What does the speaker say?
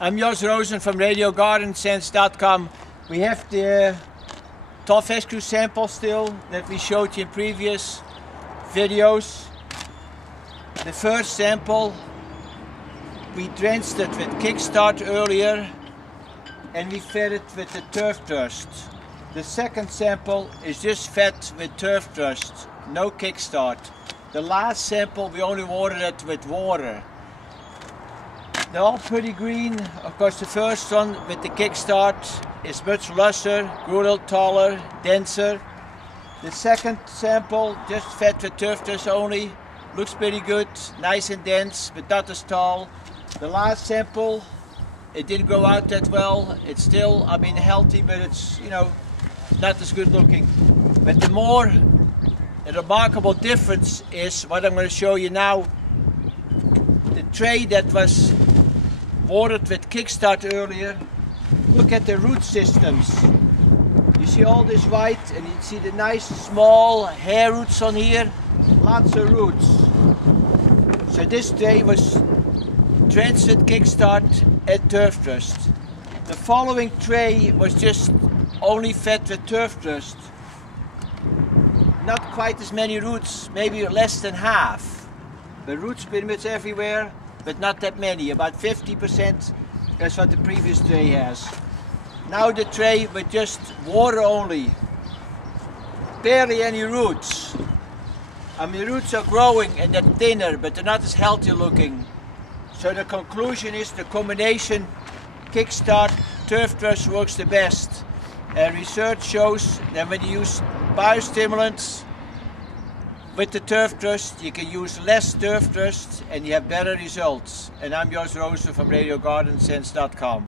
I'm Jos Rosen from RadioGardenSense.com. We have the tall fescue sample still that we showed you in previous videos. The first sample, we drenched it with Kickstart earlier and we fed it with the turf dust. The second sample is just fed with turf dust, no Kickstart. The last sample we only watered it with water. They're all pretty green. Of course, the first one with the Kickstart is much lusher, grew a little taller, denser. The second sample, just fed with turf dust only, looks pretty good, nice and dense, but not as tall. The last sample, it didn't grow out that well. It's still, healthy, but it's, not as good looking. But the remarkable difference is what I'm going to show you now. The tray that was watered with Kickstart earlier, look at the root systems. You see all this white and you see the nice small hair roots on here, lots of roots. So this tray was drenched with Kickstart and turf dust. The following tray was just only fed with turf dust. Not quite as many roots, maybe less than half. The roots pretty much everywhere, but not that many, about 50%. That's what the previous tray has. Now the tray with just water only. Barely any roots. The roots are growing and they're thinner, but they're not as healthy looking. So the conclusion is the combination Kickstart turf dust works the best. Research shows that when you use biostimulants with the turf dust, you can use less turf dust and you have better results. And I'm Jos Rosen from RadioGardenSense.com.